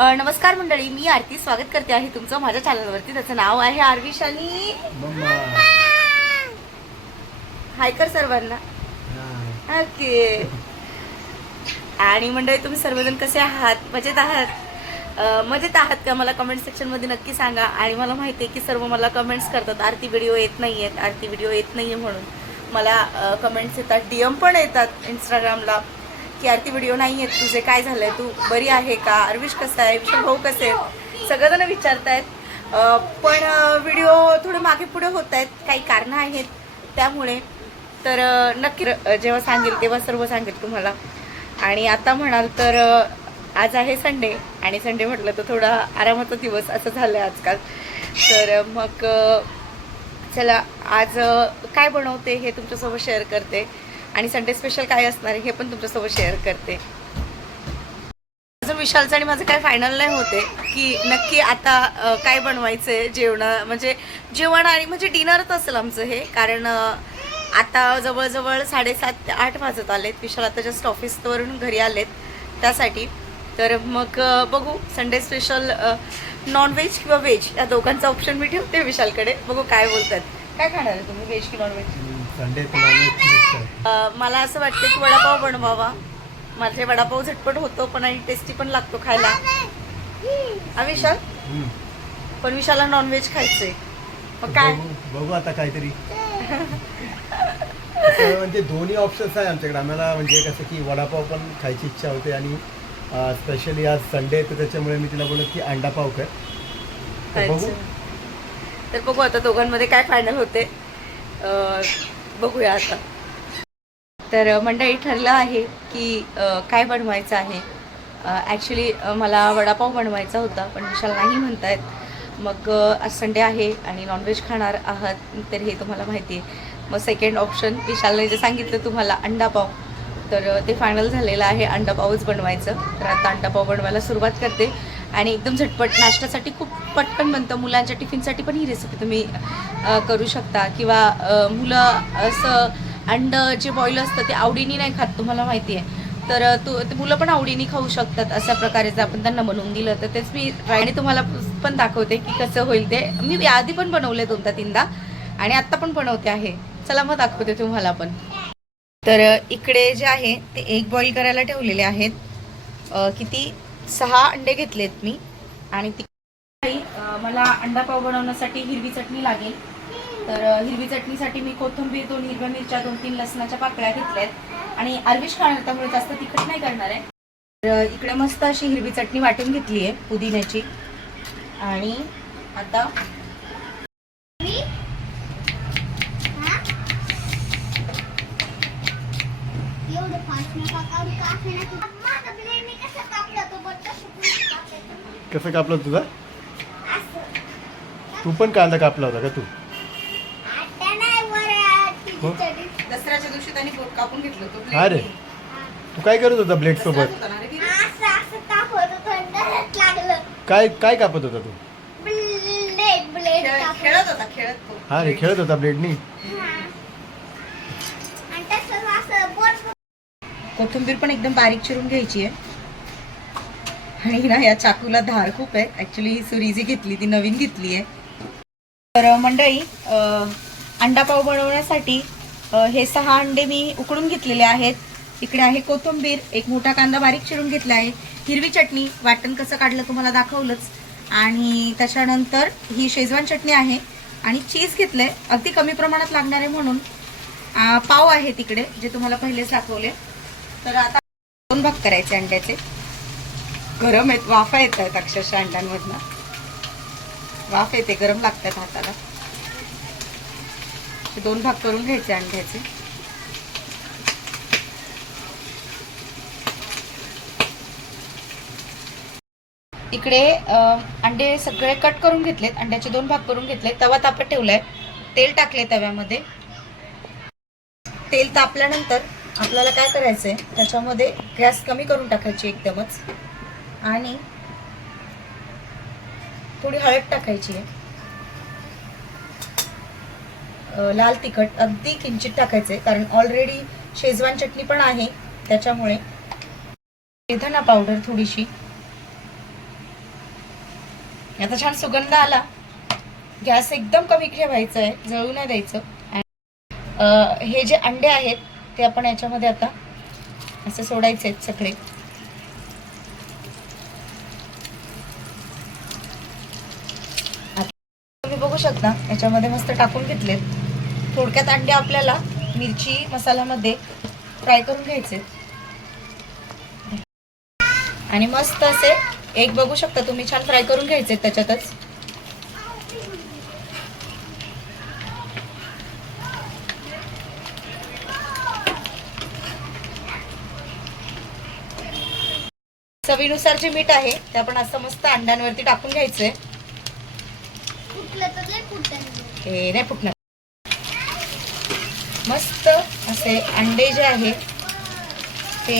नमस्कार मंडळी मी आरती स्वागत करते आहे तुमचं माझ्या चॅनलवरती त्याचं नाव आहे आरवी शानी. मम्मा. हाय कर सर्वांना. ओके. आणि मंडळी तुम्ही सर्वजण कसे आहात? मजेत आहात? मजेत आहात का? मला कमेंट सेक्शनमध्ये नक्की सांगा. आणि मला माहिती आहे की सर्व मला कमेंट्स करतात. आरती व्हिडिओ येत नाही आहेत आरती व्हिडिओ येत नाही आहे म्हणून. मला कमेंट्स येतात. डी एम पण येतात इंस्टाग्रामला की आरती व्हिडिओ नाही आहेत तुझे काय झालं आहे तू बरी आहे का? अरविश कसा आहे? विशाल भाऊ कसे आहेत? सगळेजण विचारतायत. पण व्हिडिओ थोडे मागे पुढे होत आहेत काही कारणं आहेत त्यामुळे. तर नक्की र- जेव्हा सांगेल तेव्हा सर्व सांगेल तुम्हाला. आणि आता म्हणाल तर आज आहे संडे आणि संडे म्हटलं तर थोडा आरामाचा दिवस असं झालं आहे आजकाल. तर मग चला आज काय बनवते हे तुमच्यासोबत शेअर करते. आणि संडे स्पेशल काय असणार आहे हे पण तुमच्यासोबत शेअर करते. अजून विशालचं आणि माझं काय फायनल नाही होते की नक्की आता काय बनवायचं आहे जेवण म्हणजे जेवण आणि म्हणजे डिनरच असेल आमचं हे कारण आता जवळजवळ साडेसात ते आठ वाजत आलेत. विशाल आता जस्ट ऑफिसवरून घरी आलेत त्यासाठी. तर मग बघू संडे स्पेशल नॉनव्हेज किंवा व्हेज या दोघांचा ऑप्शन मी ठेवते विशालकडे. बघू काय बोलतात. काय खाणार आहे तुम्ही व्हेज की नॉनव्हेज मला असं वाटतं की वडापाव बनवावा. माझे वडापाव झटपट होतो पण आणि टेस्टी पण लागतो खायला. हा विशाल? पण विशालला नॉनव्हेज खायचंय. मग काय? बघू आता काहीतरी. म्हणजे दोन्ही ऑप्शन्स आहे आमच्याकडे. आम्हाला म्हणजे कसं की वडापाव पण खायची इच्छा होते आणि स्पेशली आज संडे तर त्याच्यामुळे मी तिला बोलत की अंडा पाव कर. तर बघू. खायचं. तर बघू आता दोघांमध्ये काय फायनल होते. बघूया आता. तर मंडळी ठरलं आहे की काय बनवायचं आहे. ॲक्च्युली मला वडापाव बनवायचा होता पण विशाल नाही म्हणतायत. मग आज संडे आहे आणि नॉनव्हेज खाणार आहात तर हे तुम्हाला माहिती आहे. मग सेकंड ऑप्शन विशालने जे सांगितलं तुम्हाला अंडापाव तर ते फायनल झालेलं आहे अंडापावच बनवायचं. तर आता अंडापाव बनवायला सुरुवात करते. आणि एकदम झटपट नाश्त्यासाठी खूप पटकन बनतं. मुलांच्या टिफिनसाठी पण ही रेसिपी तुम्ही करू शकता. किंवा मुलं असं अंड जे बॉईल असतं ते आवडीने नाही खात तुम्हाला माहिती आहे. तर तू ते मुलं पण आवडीने खाऊ शकतात अशा प्रकारे जर आपण त्यांना बनवून दिलं तर. तेच मी ट्रायने तुम्हाला पण दाखवते की कसं होईल ते. मी आधी पण बनवले दोनदा तीनदा आणि आत्ता पण बनवते आहे. चला मग दाखवते तुम्हाला पण. तर इकडे जे आहे ते एक बॉईल करायला ठेवलेले आहेत. किती? सहा अंडे घेतलेत मी. आणि ती मला अंडा पाव बनवण्यासाठी हिरवी चटणी लागेल. तर हिरवी चटणीसाठी मी कोथिंबीर दोन हिरव्या मिरच्या दोन तीन लसणाच्या पाकळ्या घेतल्यात. आणि अरविश खाणार त्यामुळे जास्त तिखट नाही करणार आहे. तर इकडे मस्त अशी हिरवी चटणी वाटून घेतली आहे पुदिन्याची. आणि आता एवढं फास्ट मी काकावरी का असेना की माझा ब्लेड मी कसं कापला तो बट कसं पुढे कापलं कसं कापलं तुझा? तू पण कांदा कापला होता का तू? हो. दसऱ्याच्या दिवशी त्यांनी बोट कापून घेतलं होतं अरे. तू काय करत होता ब्लेड सोबत? असं असं कापत होतं आणि तसंच लागलं. काय काय कापत होता तू? ब्लेड ब्लेड कापत खेळत होता खेळत तो. हा रे खेळत होता ब्लेडनी. हा. आणि तसंच असं बोट कोथिंबीर पण एकदम बारीक चिरून घ्यायची आहे. आणि ना या चाकूला धार खूप आहे. ॲक्च्युली ही सुरी जी घेतली ती नवीन घेतली आहे. तर मंडळी अंडापाव अंडा पाव बनवण्यासाठी हे सहा अंडे मी उकडून घेतलेले आहेत. इकडे आहे कोथिंबीर एक मोठा कांदा बारीक चिरून घेतला आहे. हिरवी चटणी वाटण कसं काढलं तुम्हाला दाखवलंच. आणि त्याच्यानंतर ही शेजवान चटणी आहे. आणि चीज घेतलंय अगदी कमी प्रमाणात लागणार आहे म्हणून. पाव आहे तिकडे जे तुम्हाला पहिलेच दाखवले. तर आता दोन भाग करायचे अंड्याचे. गरम आहेत वाफा येत आहेत अक्षरशः अंड्यांमधनं. वाफ येते गरम लागतात हाताला. दोन भाग करून घ्यायचे अंड्याचे इकडे अंडे सगळे कट करून घेतलेत अंड्याचे दोन भाग करून घेतले तवा तापत ठेवलाय. तेल टाकले तव्यामध्ये. तेल तापल्यानंतर आपल्याला काय करायचंय? त्याच्यामध्ये गॅस कमी करून टाकायची एकदमच. आणि थोडी हळद टाकायची आहे. लाल तिखट अगदी किंचित टाकायचे कारण ऑलरेडी शेजवान चटणी पण आहे त्याच्यामुळे धना पावडर थोडीशी. आता छान सुगंध आला. गॅस एकदम कमी ठेवायचा आहे जळू नाही द्यायचं. हे जे अंडे आहेत ते आपण याच्यामध्ये आता असे सोडायचे आहेत सगळे आता तुम्ही बघू शकता याच्यामध्ये मस्त टाकून घेतलेत. थोडक्यात अंडे आपल्याला मिरची मसाल्यामध्ये फ्राय करून घ्यायचे. आणि मस्त असे एक बघू शकता तुम्ही छान फ्राय करून घ्यायचे त्याच्यातच. चवीनुसार जे मीठ आहे ते आपण असं मस्त अंड्यांवरती टाकून घ्यायचंय. हे नाही फुटणार. मस्त असे अंडे जे आहे ते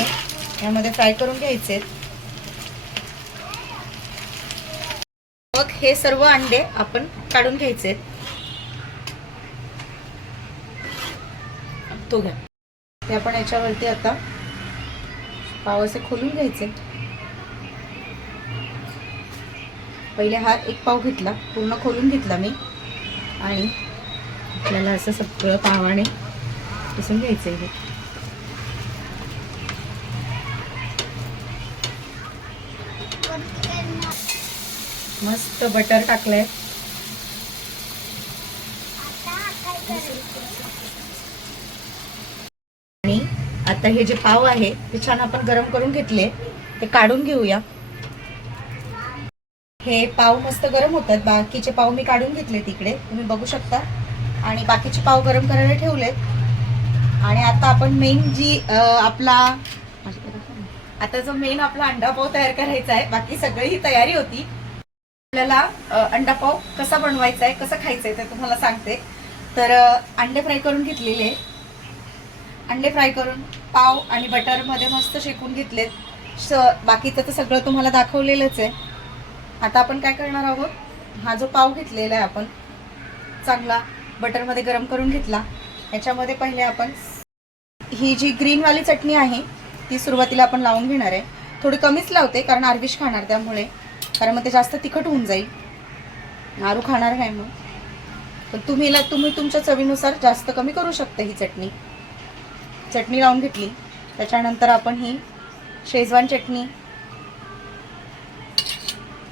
यामध्ये फ्राय करून घ्यायचे. मग हे सर्व अंडे आपण काढून घ्यायचे. तो घ्या. ते आपण याच्यावरती आता पाव असे खोलून घ्यायचे. पहिले हा एक पाव घेतला पूर्ण खोलून घेतला मी. आणि आपल्याला असं सगळं पावाने पुसून घ्यायचं आहे मस्त बटर टाकलंय. आणि आता हे जे पाव आहे ते छान आपण गरम करून घेतले ते काढून घेऊया. हे पाव मस्त गरम होतात. बाकीचे पाव मी काढून घेतले तिकडे. तुम्ही बघू शकता. आणि बाकीचे पाव गरम करायला ठेवलेत. आणि आता आपण मेन जी आपला आता जो मेन आपला अंडा पाव तयार करायचा आहे बाकी सगळी ही तयारी होती. आपल्याला अंडा पाव कसा बनवायचा आहे कसं खायचं आहे ते तुम्हाला सांगते. तर अंडे फ्राय करून घेतलेले. अंडे फ्राय करून पाव आणि बटरमध्ये मस्त शेकून घेतलेत. स बाकीचं तर सगळं तुम्हाला दाखवलेलंच आहे. आता आपण काय करणार आहोत? हा जो पाव घेतलेला आहे आपण चांगला बटरमध्ये गरम करून घेतला. याच्यामध्ये पहिले आपण ही जी ग्रीनवाली चटणी आहे ती सुरुवातीला आपण लावून घेणार आहे. थोडी कमीच लावते कारण आरविश खाणार त्यामुळे. कारण मग ते जास्त तिखट होऊन जाईल. आरू खाणार नाही मग. पण तुम्हीला तुम्ही तुमच्या चवीनुसार जास्त कमी करू शकता ही चटणी. चटणी लावून घेतली. त्याच्यानंतर आपण ही शेजवान चटणी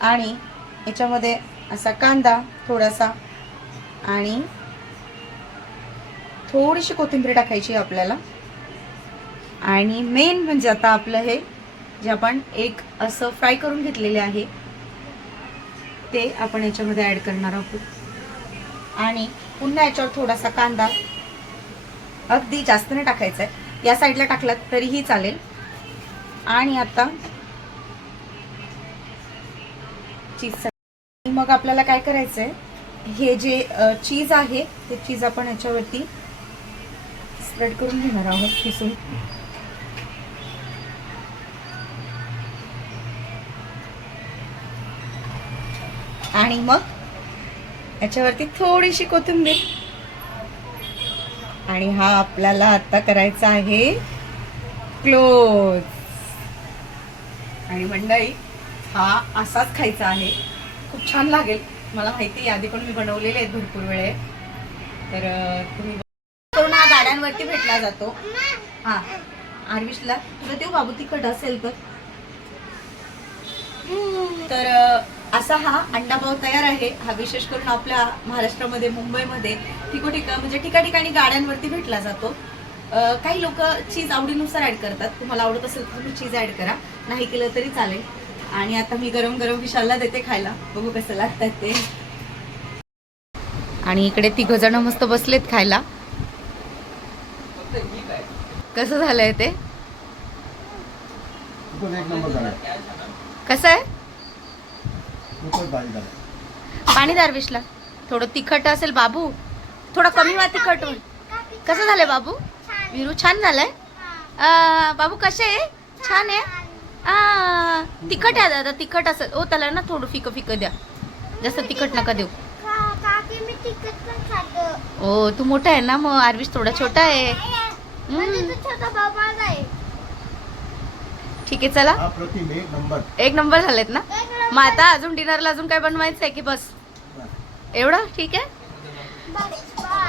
आणि याच्यामध्ये असा कांदा थोडासा आणि थोडीशी कोथिंबीर टाकायची आहे आपल्याला. आणि मेन म्हणजे आता आपलं हे जे आपण एक असं फ्राय करून घेतलेले आहे ते आपण याच्यामध्ये ॲड करणार आहोत. आणि पुन्हा याच्यावर थोडासा कांदा अगदी जास्त नाही टाकायचा आहे या साईडला टाकलात तरीही चालेल. आणि आता चीज मग आपल्याला काय करायचं आहे हे जे चीज आहे ते चीज आपण याच्यावरती स्प्रेड करून घेणार आहोत किसून. आणि मग याच्यावरती थोडीशी कोथिंबीर. आणि हा आपल्याला आता करायचा आहे क्लोज आणि मंडळी हा असाच खायचा आहे. खूप छान लागेल. मला माहिती आहे आधी पण मी बनवलेले आहेत भरपूर वेळे. तर तुम्ही करून हा गाड्यांवरती भेटला जातो. हा. आरविशला तुला देऊ बाबू तिखट असेल तर. तर असा हा अंडाभाव तयार आहे. हा विशेष करून आपल्या महाराष्ट्रामध्ये मुंबईमध्ये ठिकोठिका म्हणजे ठिकाठिकाणी गाड्यांवरती भेटला जातो. काही लोक चीज आवडीनुसार ऍड करतात. तुम्हाला आवडत असेल तर तुम्ही चीज ऍड करा. नाही केलं तरी चालेल. आणि आता मी गरम गरम विशालला देते खायला. बघू कसं लागतात ते. आणि इकडे तिघ जण मस्त बसलेत खायला. कसं झालंय ते? कसं आहे? पाणी दारविशला थोडं तिखट असेल बाबू. थोडं कमी वा तिखट होईल कसं झालंय बाबू? विरू छान झालंय? बाबू कसे आहे? छान आहे? आ, तिखट आहे दादा तिखट असेल ओ त्याला ना थोडं फिकं फिकं द्या. जास्त तिखट नका देऊ. का- काकी मी तिखट पण खातो. ओ तू मोठा आहे ना मग? आरविश थोडा छोटा आहे. ठीक आहे चला. एक नंबर. एक नंबर झालेत ना? मग आता अजून डिनरला अजून काय बनवायचं आहे की बस? एवढं? ठीक आहे.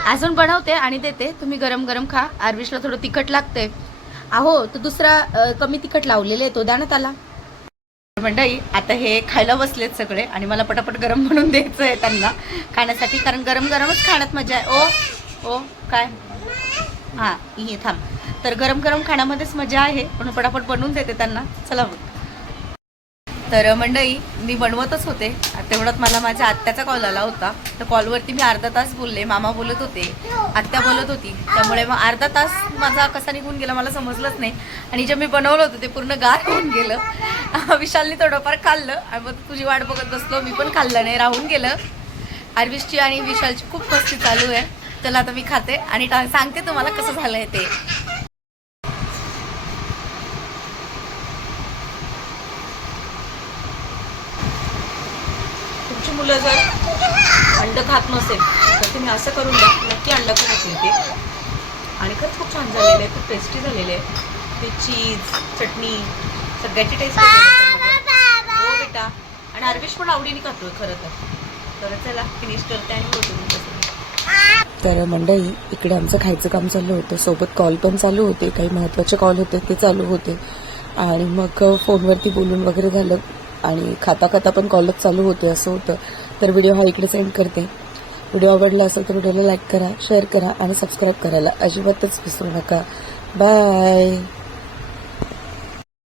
अजून बनवते आणि देते. तुम्ही गरम गरम खा. आरविशला थोडं तिखट लागते अहो तो दुसरा कमी तिखट लावलेले आहे तो द्या ना त्याला. आता हे खायला बसलेत सगळे आणि मला पटापट गरम बनवून द्यायचं आहे त्यांना खाण्यासाठी कारण गरम गरमच खाण्यात मजा आहे. ओ ओ काय? हां ये थांब. तर गरम गरम खाण्यामध्येच मजा आहे म्हणून पटापट बनवून देते त्यांना. चला मग. तर मंडळी मी बनवतच होते. तेवढ्यात मला माझ्या आत्याचा कॉल आला होता. तर कॉलवरती मी अर्धा तास बोलले. मामा बोलत होते. आत्या बोलत होती. त्यामुळे मग अर्धा तास माझा कसा निघून गेला मला समजलंच नाही. आणि जे मी बनवलं होतं ते पूर्ण गार होऊन गेलं. विशालने थोडंफार खाल्लं. आणि मग तुझी वाट बघत बसलो. मी पण खाल्लं नाही राहून गेलं. आरविशची आणि विशालची खूप मस्ती चालू आहे. चला आता मी खाते आणि टा- सांगते तुम्हाला कसं झालं आहे ते. मुलं जर अंड खात नसेल तर तुम्ही असं करून द्या नक्की अंड खातील ते आणि खरंच खूप छान झालेलं आहे खूप टेस्टी झालेले आहे. ते चीज चटणी सगळ्याची टेस्ट हो बेटा. आणि अरविश पण आवडीने खातोय खरं तर. तर चला फिनिश करते आणि होतो तुमच्यासोबत. तर मंडळी इकडे आमचं खायचं काम चालू होतं. सोबत कॉल पण चालू होते. काही महत्त्वाचे कॉल होते ते चालू होते. आणि मग फोनवरती बोलून वगैरे झालं. आणि खाता खाता पण कॉलच चालू होते असं होतं. तर व्हिडिओ हा इकडे सेंड करते. व्हिडिओ आवडला असेल तर व्हिडिओला लाईक करा शेअर करा आणि सबस्क्राईब करायला अजिबातच विसरू नका. बाय